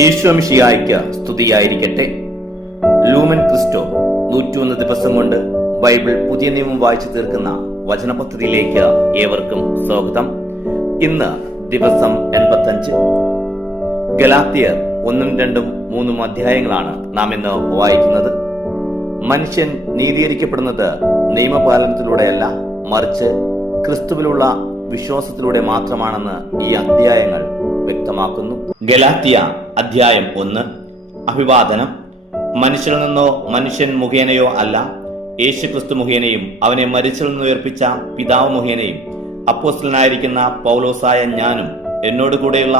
ഈശോമിശിഹായ്ക്ക് സ്തുതിയായിരിക്കട്ടെ. Lumen Cristo 101 ദിവസം കൊണ്ട് ബൈബിൾ പുതിയ നിയമം വായിച്ചു തീർക്കുന്ന വചനപദ്ധതിയിലേക്ക് ഏവർക്കും സ്വാഗതം. ഇന്ന് ദിവസം 85. ഗലാത്യർ 1, 2, 3 അധ്യായങ്ങളാണ് നാം ഇന്ന് വായിക്കുന്നത്. മനുഷ്യൻ നീതീകരിക്കപ്പെടുന്നത് നിയമപാലനത്തിലൂടെയല്ല, മറിച്ച് ക്രിസ്തുവിലുള്ള വിശ്വാസത്തിലൂടെ മാത്രമാണെന്ന് ഈ അധ്യായങ്ങൾ വ്യക്തമാക്കുന്നു. ഗലാത്യ അധ്യായം 1. അഭിവാദനം. മനുഷ്യരിൽ നിന്നോ മനുഷ്യൻ മുഖേനയോ അല്ല, യേശുക്രിസ്തു മുഖേനയും അവനെ മരിച്ചതിൽ നിന്ന് ഉയർപ്പിച്ച പിതാവ് മുഖേനയും അപ്പോസ്തലനായിരിക്കുന്ന പൗലോസായ ഞാനും എന്നോട് കൂടെയുള്ള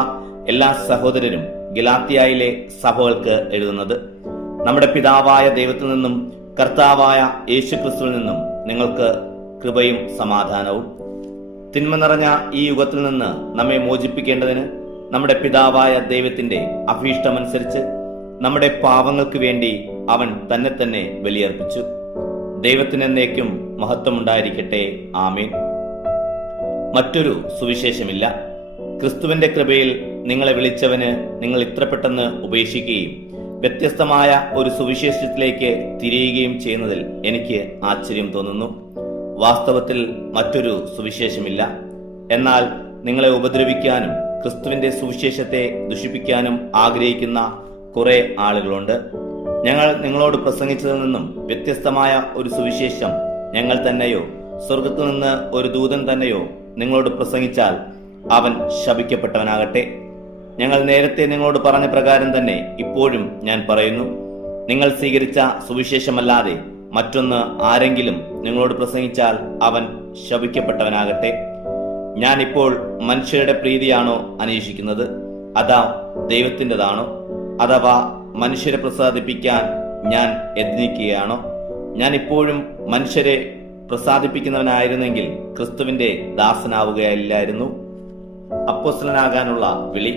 എല്ലാ സഹോദരരും ഗലാത്യയിലെ സഭകൾക്ക് എഴുതുന്നത്. നമ്മുടെ പിതാവായ ദൈവത്തിൽ നിന്നും കർത്താവായ യേശുക്രിസ്തുവിൽ നിന്നും നിങ്ങൾക്ക് കൃപയും സമാധാനവും. തിന്മ നിറഞ്ഞ ഈ യുഗത്തിൽ നിന്ന് നമ്മെ മോചിപ്പിക്കേണ്ടതിന് നമ്മുടെ പിതാവായ ദൈവത്തിന്റെ അഭീഷ്ടമനുസരിച്ച് നമ്മുടെ പാവങ്ങൾക്ക് വേണ്ടി അവൻ തന്നെ ബലിയർപ്പിച്ചു. ദൈവത്തിന് എന്നേക്കും മഹത്വമുണ്ടായിരിക്കട്ടെ. ആമേൻ. മറ്റൊരു സുവിശേഷമില്ല. ക്രിസ്തുവിന്റെ കൃപയിൽ നിങ്ങളെ വിളിച്ചവന് നിങ്ങൾ ഇത്ര പെട്ടെന്ന് ഉപേക്ഷിക്കുകയും വ്യത്യസ്തമായ ഒരു സുവിശേഷത്തിലേക്ക് തിരിയുകയും ചെയ്യുന്നതിൽ എനിക്ക് ആശ്ചര്യം തോന്നുന്നു. വാസ്തവത്തിൽ മറ്റൊരു സുവിശേഷമില്ല. എന്നാൽ നിങ്ങളെ ഉപദ്രവിക്കാനും ക്രിസ്തുവിന്റെ സുവിശേഷത്തെ ദുഷിപ്പിക്കാനും ആഗ്രഹിക്കുന്ന കുറെ ആളുകളുണ്ട്. ഞങ്ങൾ നിങ്ങളോട് പ്രസംഗിച്ചതിൽ നിന്നും വ്യത്യസ്തമായ ഒരു സുവിശേഷം ഞങ്ങൾ തന്നെയോ സ്വർഗത്തു നിന്ന് ഒരു ദൂതൻ തന്നെയോ നിങ്ങളോട് പ്രസംഗിച്ചാൽ അവൻ ശപിക്കപ്പെട്ടവനാകട്ടെ. ഞങ്ങൾ നേരത്തെ നിങ്ങളോട് പറഞ്ഞ പ്രകാരം തന്നെ ഇപ്പോഴും ഞാൻ പറയുന്നു. നിങ്ങൾ സ്വീകരിച്ച സുവിശേഷമല്ലാതെ മറ്റൊന്ന് ആരെങ്കിലും നിങ്ങളോട് പ്രസംഗിച്ചാൽ അവൻ ശപിക്കപ്പെട്ടവനാകട്ടെ. ഞാൻ ഇപ്പോൾ മനുഷ്യരുടെ പ്രീതിയാണോ അന്വേഷിക്കുന്നത്, അതാ ദൈവത്തിൻ്റെതാണോ? അഥവാ മനുഷ്യരെ പ്രസാദിപ്പിക്കാൻ ഞാൻ യത്നിക്കുകയാണോ? ഞാൻ ഇപ്പോഴും മനുഷ്യരെ പ്രസാദിപ്പിക്കുന്നവനായിരുന്നെങ്കിൽ ക്രിസ്തുവിന്റെ ദാസനാവുകയില്ലായിരുന്നു. അപ്പോസ്തലനാകാനുള്ള വിളി.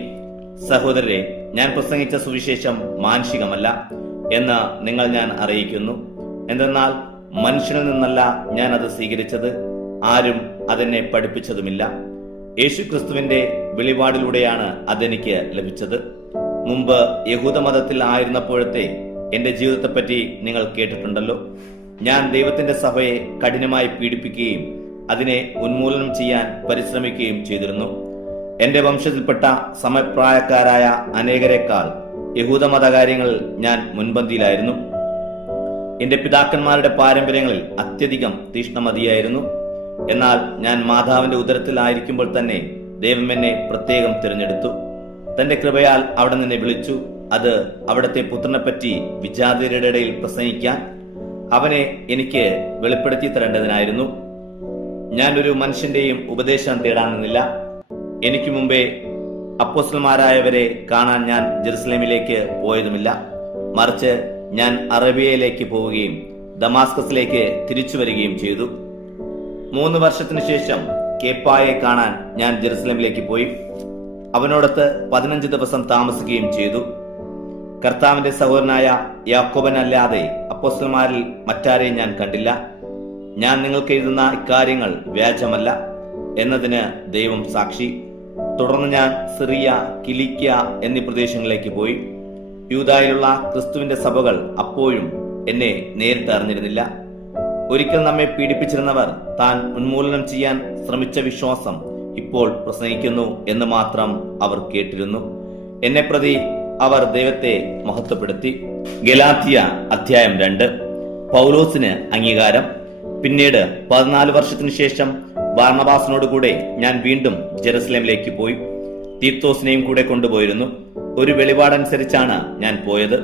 സഹോദരരെ, ഞാൻ പ്രസംഗിച്ച സുവിശേഷം മാനുഷികമല്ല എന്ന് ഞാൻ അറിയിക്കുന്നു. എന്തെന്നാൽ മനുഷ്യനിൽ നിന്നല്ല ഞാൻ അത് സ്വീകരിച്ചത്, ആരും അതെന്നെ പഠിപ്പിച്ചതുമില്ല. യേശുക്രിസ്തുവിന്റെ വെളിപാടിലൂടെയാണ് അതെനിക്ക് ലഭിച്ചത്. മുമ്പ് യഹൂദമതത്തിൽ ആയിരുന്നപ്പോഴത്തെ എന്റെ ജീവിതത്തെപ്പറ്റി നിങ്ങൾ കേട്ടിട്ടുണ്ടല്ലോ. ഞാൻ ദൈവത്തിന്റെ സഭയെ കഠിനമായി പീഡിപ്പിക്കുകയും അതിനെ ഉന്മൂലനം ചെയ്യാൻ പരിശ്രമിക്കുകയും ചെയ്തിരുന്നു. എന്റെ വംശത്തിൽപ്പെട്ട സമപ്രായക്കാരായ അനേകരെക്കാൾ യഹൂദമത കാര്യങ്ങളിൽ ഞാൻ മുൻപന്തിയിലായിരുന്നു. എന്റെ പിതാക്കന്മാരുടെ പാരമ്പര്യങ്ങളിൽ അത്യധികം തീഷ്ണമതിയായിരുന്നു. എന്നാൽ ഞാൻ മാതാവിന്റെ ഉദരത്തിലായിരിക്കുമ്പോൾ തന്നെ ദൈവം എന്നെ പ്രത്യേകം തിരഞ്ഞെടുത്തു. തന്റെ കൃപയാൽ അവിടെ നിന്നെ വിളിച്ചു. അത് അവിടത്തെ പുത്രനെപ്പറ്റി വിജാതിയരുടെ ഇടയിൽ പ്രസംഗിക്കാൻ അവനെ എനിക്ക് വെളിപ്പെടുത്തി തരേണ്ടതിനായിരുന്നു. ഞാൻ ഒരു മനുഷ്യന്റെയും ഉപദേശം തേടാനെന്നില്ല. എനിക്ക് മുമ്പേ അപ്പോസ്തലന്മാരായവരെ കാണാൻ ഞാൻ ജെറുസലേമിലേക്ക് പോയതുമില്ല. മറിച്ച് ഞാൻ അറേബ്യയിലേക്ക് പോവുകയും ദമാസ്കസിലേക്ക് തിരിച്ചു വരികയും ചെയ്തു. 3 വർഷത്തിനു ശേഷം കേപ്പായെ കാണാൻ ഞാൻ ജെറുസലേമിലേക്ക് പോയി. അവനോടൊത്ത് 15 ദിവസം താമസിക്കുകയും ചെയ്തു. കർത്താവിന്റെ സഹോദരനായ യാക്കോബനല്ലാതെ അപ്പോസ്തലന്മാരിൽ മറ്റാരെയും ഞാൻ കണ്ടില്ല. ഞാൻ നിങ്ങൾക്ക് എഴുതുന്ന ഇക്കാര്യങ്ങൾ വ്യാജമല്ല എന്നതിന് ദൈവം സാക്ഷി. തുടർന്ന് ഞാൻ സിറിയ, കിലിക്യ എന്നീ പ്രദേശങ്ങളിലേക്ക് പോയി. യൂദായിലുള്ള ക്രിസ്തുവിന്റെ സഭകൾ അപ്പോഴും എന്നെ നേരിട്ട് അറിഞ്ഞിരുന്നില്ല. ഒരിക്കൽ നമ്മെ പീഡിപ്പിച്ചിരുന്നവർ താൻ ഉന്മൂലനം ചെയ്യാൻ ശ്രമിച്ച വിശ്വാസം ഇപ്പോൾ പ്രസംഗിക്കുന്നു എന്ന് മാത്രം അവർ കേട്ടിരുന്നു. എന്നെ പ്രതി അവർ ദൈവത്തെ മഹത്വപ്പെടുത്തി. ഗലാത്യ അധ്യായം 2. പൗലോസിന് അംഗീകാരം. പിന്നീട് 14 വർഷത്തിനു ശേഷം ബാർണബാസിനോടുകൂടെ ഞാൻ വീണ്ടും ജെറുസലേമിലേക്ക് പോയി. തീത്തോസിനെയും കൂടെ കൊണ്ടുപോയിരുന്നു. ഒരു വെളിപാടനുസരിച്ചാണ് ഞാൻ പോയത്.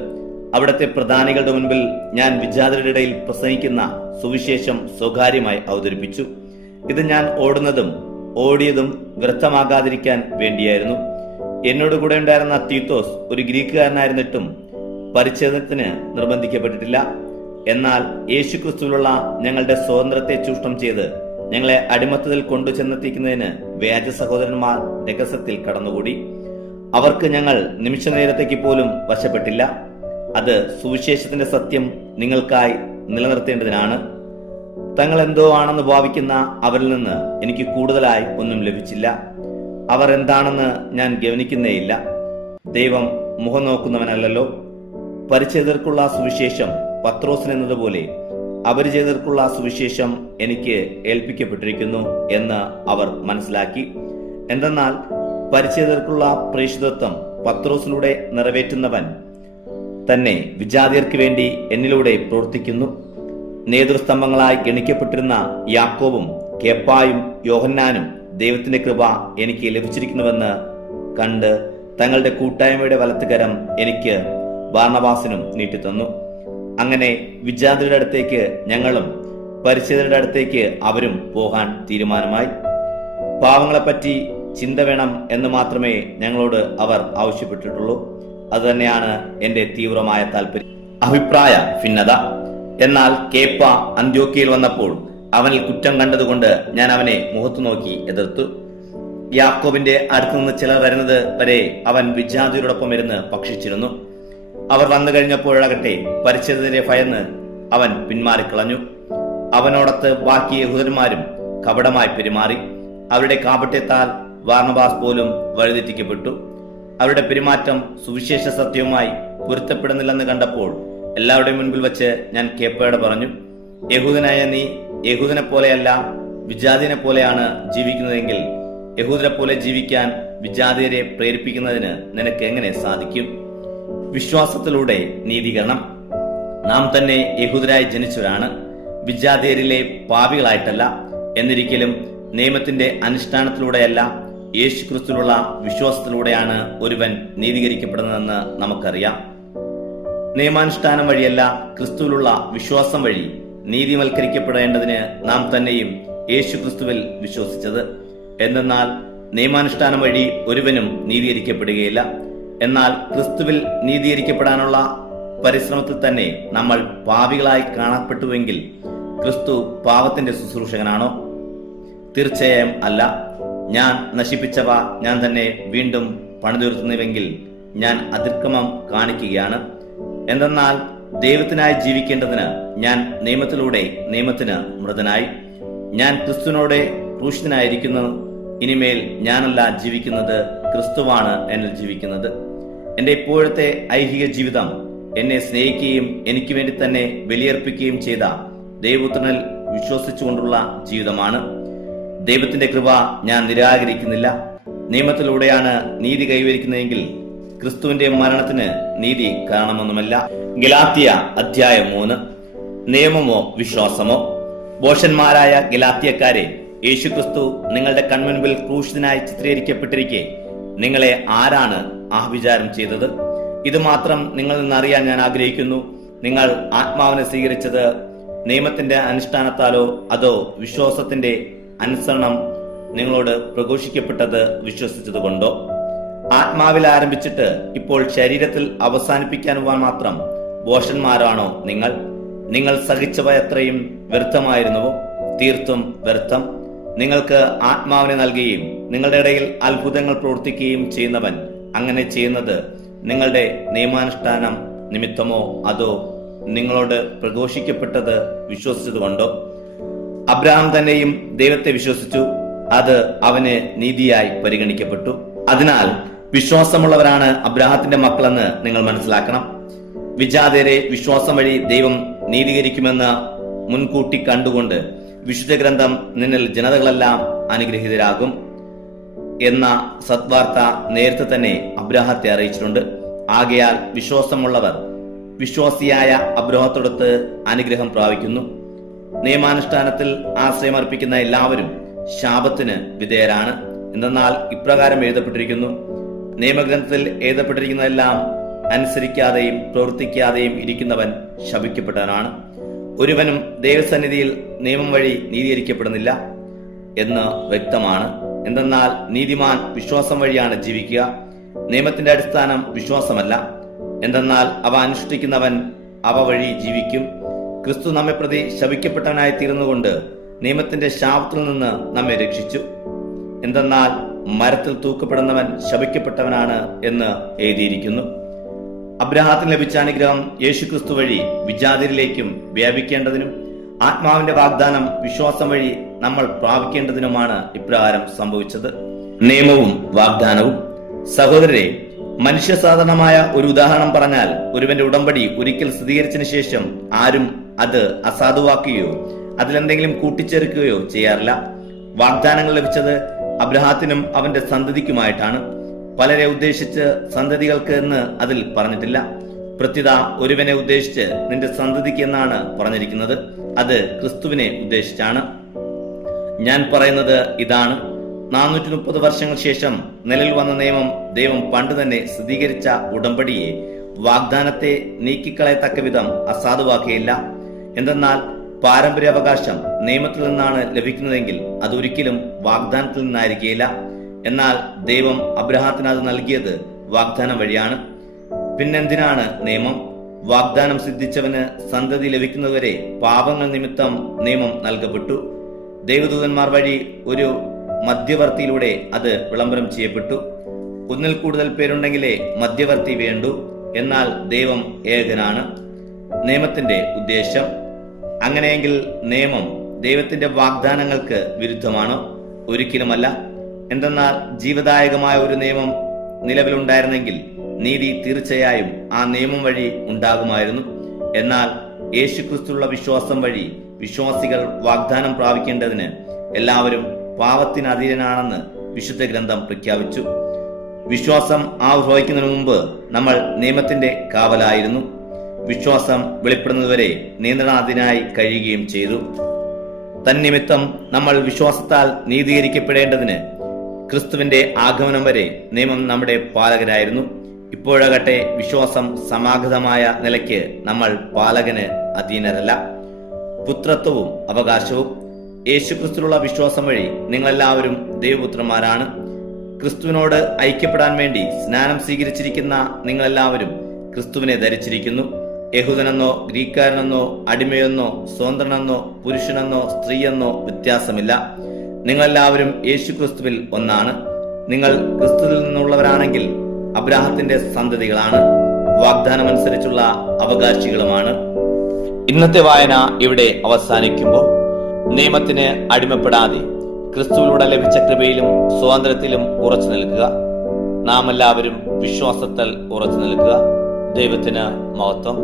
അവിടത്തെ പ്രധാനികളുടെ മുൻപിൽ ഞാൻ വിജാതിരുടെ ഇടയിൽ പ്രസംഗിക്കുന്ന സുവിശേഷം സ്വകാര്യമായി അവതരിപ്പിച്ചു. ഇത് ഞാൻ ഓടിയതും വ്യർത്ഥമാകാതിരിക്കാൻ വേണ്ടിയായിരുന്നു. എന്നോട് കൂടെ ഉണ്ടായിരുന്ന തീത്തോസ് ഒരു ഗ്രീക്കുകാരനായിരുന്നിട്ടും പരിച്ഛേദനത്തിന് നിർബന്ധിക്കപ്പെട്ടിട്ടില്ല. എന്നാൽ യേശുക്രിസ്തുവിലുള്ള ഞങ്ങളുടെ സ്വാതന്ത്ര്യത്തെ ചൂഷണം ചെയ്ത് ഞങ്ങളെ അടിമത്തത്തിൽ കൊണ്ടുചെന്നെത്തിക്കുന്നതിന് വ്യാജ സഹോദരന്മാർ രഹസ്യത്തിൽ കടന്നുകൂടി. അവർക്ക് ഞങ്ങൾ നിമിഷ നേരത്തേക്ക് പോലും വശപ്പെട്ടില്ല. അത് സുവിശേഷത്തിന്റെ സത്യം നിങ്ങൾക്കായി നിലനിർത്തേണ്ടതിനാണ്. തങ്ങൾ എന്തോ ആണെന്ന് ഭാവിക്കുന്ന അവരിൽ നിന്ന് എനിക്ക് കൂടുതലായി ഒന്നും ലഭിച്ചില്ല. അവർ എന്താണെന്ന് ഞാൻ ഗവനിക്കുന്നേയില്ല. ദൈവം മുഖം നോക്കുന്നവനല്ലല്ലോ. പരിച്ഛേദർക്കുള്ള സുവിശേഷം പത്രോസിനെന്നതുപോലെ അപരിചിതർക്കുള്ള സുവിശേഷം എനിക്ക് ഏൽപ്പിക്കപ്പെട്ടിരിക്കുന്നു എന്ന് അവർ മനസ്സിലാക്കി. എന്തെന്നാൽ പരിച്ഛേദർക്കുള്ള പ്രേഷിതത്വം പത്രോസിലൂടെ നിറവേറ്റുന്നവൻ തന്നെ വിജാതിയർക്ക് വേണ്ടി എന്നിലൂടെ പ്രവർത്തിക്കുന്നു. നേതൃസ്തംഭങ്ങളായി ഗണിക്കപ്പെട്ടിരുന്ന യാക്കോബും കേപ്പായും യോഹന്നാനും ദൈവത്തിന്റെ കൃപ എനിക്ക് ലഭിച്ചിരിക്കുന്നുവെന്ന് കണ്ട് തങ്ങളുടെ കൂട്ടായ്മയുടെ വലത്തുകരം എനിക്ക് ബാർന്നബാസിനും നീട്ടിത്തന്നു. അങ്ങനെ വിജാതിയുടെ അടുത്തേക്ക് ഞങ്ങളും പരിച്ഛേദരുടെ അടുത്തേക്ക് അവരും പോകാൻ തീരുമാനമായി. പാവങ്ങളെപ്പറ്റി ചിന്ത വേണം എന്ന് മാത്രമേ ഞങ്ങളോട് അവർ ആവശ്യപ്പെട്ടിട്ടുള്ളൂ. അതുതന്നെയാണ് എന്റെ തീവ്രമായ താല്പര്യം. അഭിപ്രായ ഭിന്നത. എന്നാൽ കേപ്പ അന്ത്യോക്യയിൽ വന്നപ്പോൾ അവനിൽ കുറ്റം കണ്ടതുകൊണ്ട് ഞാൻ അവനെ മുഖത്തു നോക്കി എതിർത്തു. യാക്കോബിന്റെ അടുത്തു നിന്ന് ചിലർ വരുന്നത് വരെ അവൻ വിജാതിയോടൊപ്പം ഇരുന്ന് ഭക്ഷിച്ചിരുന്നു. അവർ വന്നു കഴിഞ്ഞപ്പോഴാകട്ടെ പരിച്ഛേദരെ ഭയന്ന് അവൻ പിന്മാറിക്കളഞ്ഞു. അവനോടൊത്ത് ബാക്കി യഹൂദന്മാരും കപടമായി പെരുമാറി. അവരുടെ കാപട്യത്താൽ ബാർന്നബാസ് പോലും വഴിതെറ്റിക്കപ്പെട്ടു. അവരുടെ പെരുമാറ്റം സുവിശേഷ സത്യവുമായി പൊരുത്തപ്പെടുന്നില്ലെന്ന് കണ്ടപ്പോൾ എല്ലാവരുടെയും മുൻപിൽ വെച്ച് ഞാൻ കേപ്പയോട് പറഞ്ഞു, യഹൂദനായ നീ യഹൂദനെ പോലെയല്ല വിജാതിനെ പോലെയാണ് ജീവിക്കുന്നതെങ്കിൽ യഹൂദരെ പോലെ ജീവിക്കാൻ വിജാതിയരെ പ്രേരിപ്പിക്കുന്നതിന് നിനക്ക് എങ്ങനെ സാധിക്കും? വിശ്വാസത്തിലൂടെ നീതീകരണം. നാം തന്നെ യഹൂദരായി ജനിച്ചവരാണ്, വിജാതിയരിലെ പാപികളായിട്ടല്ല. എന്നിരിക്കലും നിയമത്തിന്റെ അനുഷ്ഠാനത്തിലൂടെയല്ല, യേശു ക്രിസ്തുവിലുള്ള വിശ്വാസത്തിലൂടെയാണ് ഒരുവൻ നീതീകരിക്കപ്പെടുന്നതെന്ന് നമുക്കറിയാം. നിയമാനുഷ്ഠാനം വഴിയല്ല, ക്രിസ്തുവിലുള്ള വിശ്വാസം വഴി നീതിവൽക്കരിക്കപ്പെടേണ്ടതിന് നാം തന്നെയും യേശു ക്രിസ്തുവിൽ വിശ്വസിച്ചത്. എന്തെന്നാൽ നിയമാനുഷ്ഠാനം വഴി ഒരുവനും നീതീകരിക്കപ്പെടുകയില്ല. എന്നാൽ ക്രിസ്തുവിൽ നീതീകരിക്കപ്പെടാനുള്ള പരിശ്രമത്തിൽ തന്നെ നമ്മൾ പാപികളായി കാണപ്പെട്ടുവെങ്കിൽ ക്രിസ്തു പാപത്തിന്റെ ശുശ്രൂഷകനാണോ? തീർച്ചയായും അല്ല. ഞാൻ നശിപ്പിച്ചവ ഞാൻ തന്നെ വീണ്ടും പണിതുയർത്തുന്നുവെങ്കിൽ ഞാൻ അതിക്രമം കാണിക്കുകയാണ്. എന്തെന്നാൽ ദൈവത്തിനായി ജീവിക്കേണ്ടതിന് ഞാൻ നിയമത്തിലൂടെ നിയമത്തിന് മൃതനായി. ഞാൻ ക്രിസ്തുവിനോട് ക്രൂശിതനായിരിക്കുന്നു. ഇനിമേൽ ഞാനല്ല ജീവിക്കുന്നത്, ക്രിസ്തുവാണ് എന്നിൽ ജീവിക്കുന്നത്. എന്റെ ഇപ്പോഴത്തെ ഐഹിക ജീവിതം എന്നെ സ്നേഹിക്കുകയും എനിക്ക് വേണ്ടി തന്നെ ബലിയർപ്പിക്കുകയും ചെയ്ത ദൈവപുത്രനിൽ വിശ്വസിച്ചുകൊണ്ടുള്ള ജീവിതമാണ്. ദൈവത്തിന്റെ കൃപ ഞാൻ നിരാകരിക്കുന്നില്ല. നിയമത്തിലൂടെയാണ് നീതി കൈവരിക്കുന്നതെങ്കിൽ ക്രിസ്തുവിന്റെ മരണത്തിന് നീതി കാരണമൊന്നുമല്ല. ഗലാത്യ അധ്യായം 3. നിയമമോ വിശ്വാസമോ? ഭോഷന്മാരായ ഗലാത്യക്കാരെ, യേശുക്രിസ്തു നിങ്ങളുടെ കൺമുൻപിൽ ക്രൂശിതനായി ചിത്രീകരിക്കപ്പെട്ടിരിക്കെ നിങ്ങളെ ആരാണ് ആഭിചാരം ചെയ്തത്? ഇത് മാത്രം നിങ്ങളിൽ നിന്നറിയാൻ ഞാൻ ആഗ്രഹിക്കുന്നു. നിങ്ങൾ ആത്മാവിനെ സ്വീകരിച്ചത് നിയമത്തിന്റെ അനുഷ്ഠാനത്താലോ അതോ വിശ്വാസത്തിന്റെ അനുസരണം നിങ്ങളോട് പ്രഘോഷിക്കപ്പെട്ടത് വിശ്വസിച്ചതുകൊണ്ടോ? ആത്മാവിൽ ആരംഭിച്ചിട്ട് ഇപ്പോൾ ശരീരത്തിൽ അവസാനിപ്പിക്കാനുവാൻ മാത്രം ഭോഷന്മാരാണോ നിങ്ങൾ? നിങ്ങൾ സഹിച്ചവ എത്രയും വ്യർത്ഥമായിരുന്നുവോ? തീർത്തും വ്യർത്ഥം. നിങ്ങൾക്ക് ആത്മാവിനെ നൽകുകയും നിങ്ങളുടെ ഇടയിൽ അത്ഭുതങ്ങൾ പ്രവർത്തിക്കുകയും ചെയ്യുന്നവൻ അങ്ങനെ ചെയ്യുന്നത് നിങ്ങളുടെ നിയമാനുഷ്ഠാനം നിമിത്തമോ അതോ നിങ്ങളോട് പ്രഘോഷിക്കപ്പെട്ടത് വിശ്വസിച്ചതുകൊണ്ടോ? അബ്രഹാം തന്നെയും ദൈവത്തെ വിശ്വസിച്ചു, അത് അവന് നീതിയായി പരിഗണിക്കപ്പെട്ടു. അതിനാൽ വിശ്വാസമുള്ളവരാണ് അബ്രഹാത്തിന്റെ മക്കളെന്ന് നിങ്ങൾ മനസ്സിലാക്കണം. വിജാതിയരെ വിശ്വാസം വഴി ദൈവം നീതീകരിക്കുമെന്ന് മുൻകൂട്ടി കണ്ടുകൊണ്ട് വിശുദ്ധ ഗ്രന്ഥം നിന്നിൽ ജനതകളെല്ലാം അനുഗ്രഹീതരാകും എന്ന സദ്വാർത്ത നേരത്തെ തന്നെ അബ്രഹാത്തെ അറിയിച്ചിട്ടുണ്ട്. ആകയാൽ വിശ്വാസമുള്ളവർ വിശ്വാസിയായ അബ്രഹാത്തോടൊത്ത് അനുഗ്രഹം പ്രാപിക്കുന്നു. നിയമാനുഷ്ഠാനത്തിൽ ആശ്രയമർപ്പിക്കുന്ന എല്ലാവരും ശാപത്തിന് വിധേയരാണ്. എന്നാൽ ഇപ്രകാരം എഴുതപ്പെട്ടിരിക്കുന്നു, നിയമഗ്രന്ഥത്തിൽ എഴുതപ്പെട്ടിരിക്കുന്നതെല്ലാം അനുസരിക്കാതെയും പ്രവർത്തിക്കാതെയും ഇരിക്കുന്നവൻ ശപിക്കപ്പെട്ടവനാണ്. ഒരുവനും ദൈവസന്നിധിയിൽ നിയമം വഴി നീതീകരിക്കപ്പെടുന്നില്ല എന്ന് വ്യക്തമാണ്. എന്തെന്നാൽ നീതിമാൻ വിശ്വാസം വഴിയാണ് ജീവിക്കുക. നിയമത്തിന്റെ അടിസ്ഥാനം വിശ്വാസമല്ല. എന്തെന്നാൽ അവ അനുഷ്ഠിക്കുന്നവൻ അവ വഴി ജീവിക്കും. ക്രിസ്തു നമ്മെ പ്രതി ശപിക്കപ്പെട്ടവനായി തീർന്നുകൊണ്ട് നിയമത്തിന്റെ ശാപത്തിൽ നിന്ന് നമ്മെ രക്ഷിച്ചു. എന്തെന്നാൽ മരത്തിൽ തൂക്കപ്പെടുന്നവൻ ശപിക്കപ്പെട്ടവനാണ് എന്ന് എഴുതിയിരിക്കുന്നു. അബ്രഹാത്തിന് ലഭിച്ച അനുഗ്രഹം യേശുക്രിസ്തു വഴി വിജാതിരിലേക്കും വ്യാപിക്കേണ്ടതിനും ആത്മാവിന്റെ വാഗ്ദാനം വിശ്വാസം വഴി നമ്മൾ പ്രാപിക്കേണ്ടതിനുമാണ് ഇപ്രകാരം സംഭവിച്ചത്. നിയമവും വാഗ്ദാനവും. സഹോദരരെ, മനുഷ്യസാധാരണമായ ഒരു ഉദാഹരണം പറഞ്ഞാൽ, ഒരുവന്റെ ഉടമ്പടി ഒരിക്കൽ സ്ഥിരീകരിച്ചതിന് ശേഷം ആരും അത് അസാധുവാക്കുകയോ അതിലെന്തെങ്കിലും കൂട്ടിച്ചേർക്കുകയോ ചെയ്യാറില്ല. വാഗ്ദാനങ്ങൾ ലഭിച്ചത് അബ്രഹാത്തിനും അവന്റെ സന്തതിക്കുമായിട്ടാണ്. പലരെ ഉദ്ദേശിച്ച് സന്തതികൾക്ക് എന്ന് അതിൽ പറഞ്ഞിട്ടില്ല. പ്രത്യുത ഒരുവനെ ഉദ്ദേശിച്ച് നിന്റെ സന്തതിക്ക് എന്നാണ് പറഞ്ഞിരിക്കുന്നത്. അത് ക്രിസ്തുവിനെ ഉദ്ദേശിച്ചാണ്. ഞാൻ പറയുന്നത് ഇതാണ്: 430 വർഷങ്ങൾ ശേഷം നിലവിൽ വന്ന നിയമം ദൈവം പണ്ട് തന്നെ സ്ഥിരീകരിച്ച ഉടമ്പടിയെ, വാഗ്ദാനത്തെ നീക്കിക്കളയത്തക്ക വിധം അസാധുവാക്കിയില്ല. എന്തെന്നാൽ പാരമ്പര്യാവകാശം നിയമത്തിൽ നിന്നാണ് ലഭിക്കുന്നതെങ്കിൽ അതൊരിക്കലും വാഗ്ദാനത്തിൽ നിന്നായിരിക്കുകയില്ല. എന്നാൽ ദൈവം അബ്രഹാത്തിന് അത് നൽകിയത് വാഗ്ദാനം വഴിയാണ്. പിന്നെന്തിനാണ് നിയമം? വാഗ്ദാനം സിദ്ധിച്ചവന് സന്തതി ലഭിക്കുന്നതുവരെ പാപങ്ങൾ നിമിത്തം നിയമം നൽകപ്പെട്ടു. ദൈവദൂതന്മാർ വഴി ഒരു മധ്യവർത്തിയിലൂടെ അത് വിളംബരം ചെയ്യപ്പെട്ടു. ഒന്നിൽ കൂടുതൽ പേരുണ്ടെങ്കിലേ മധ്യവർത്തി വേണ്ടു. എന്നാൽ ദൈവം ഏകനാണ്. നിയമത്തിന്റെ ഉദ്ദേശം അങ്ങനെയെങ്കിൽ നിയമം ദൈവത്തിന്റെ വാഗ്ദാനങ്ങൾക്ക് വിരുദ്ധമാണോ? ഒരിക്കലുമല്ല. എന്തെന്നാൽ ജീവദായകമായ ഒരു നിയമം നിലവിലുണ്ടായിരുന്നെങ്കിൽ നീതി തീർച്ചയായും ആ നിയമം വഴി ഉണ്ടാകുമായിരുന്നു. എന്നാൽ യേശുക്രിസ്തുള്ള വിശ്വാസം വഴി വിശ്വാസികൾ വാഗ്ദാനം പ്രാപിക്കേണ്ടതിന് എല്ലാവരും പാപത്തിന് അധീനനാണെന്ന് വിശുദ്ധ ഗ്രന്ഥം പ്രഖ്യാപിച്ചു. വിശ്വാസം ആവിർഭവിക്കുന്നതിന് മുമ്പ് നമ്മൾ നിയമത്തിന്റെ കാവലായിരുന്നു. വിശ്വാസം വെളിപ്പെടുന്നതുവരെ നിയന്ത്രണാധീനായി കഴിയുകയും ചെയ്തു. തന്നിമിത്തം നമ്മൾ വിശ്വാസത്താൽ നീതീകരിക്കപ്പെടേണ്ടതിന് ക്രിസ്തുവിന്റെ ആഗമനം വരെ നിയമം നമ്മുടെ പാലകരായിരുന്നു. ഇപ്പോഴാകട്ടെ വിശ്വാസം സമാഗതമായ നിലയ്ക്ക് നമ്മൾ പാലകന് അധീനരല്ല. പുത്രത്വവും അവകാശവും. യേശുക്രിസ്തുവിലുള്ള വിശ്വാസം വഴി നിങ്ങളെല്ലാവരും ദൈവപുത്രന്മാരാണ്. ക്രിസ്തുവിനോട് ഐക്യപ്പെടാൻ വേണ്ടി സ്നാനം സ്വീകരിച്ചിരിക്കുന്ന നിങ്ങളെല്ലാവരും ക്രിസ്തുവിനെ ധരിച്ചിരിക്കുന്നു. യഹൂദനെന്നോ ഗ്രീക്കാരനെന്നോ അടിമയെന്നോ സ്വതന്ത്രനെന്നോ പുരുഷനെന്നോ സ്ത്രീയെന്നോ വ്യത്യാസമില്ല. നിങ്ങളെല്ലാവരും യേശുക്രിസ്തുവിൽ ഒന്നാണ്. നിങ്ങൾ ക്രിസ്തുവിൽ നിന്നുള്ളവരാണെങ്കിൽ അബ്രാഹത്തിന്റെ സന്തതികളാണ്, വാഗ്ദാനമനുസരിച്ചുള്ള അവകാശികളുമാണ്. ഇന്നത്തെ വായന ഇവിടെ അവസാനിക്കുമ്പോൾ നിയമത്തിന് അടിമപ്പെടാതെ ക്രിസ്തുവിലൂടെ ലഭിച്ച കൃപയിലും സ്വാതന്ത്ര്യത്തിലും ഉറച്ചു നിൽക്കുക. നാം എല്ലാവരും വിശ്വാസത്തിൽ ഉറച്ചു നിൽക്കുക. ദൈവത്തിന് മഹത്വം.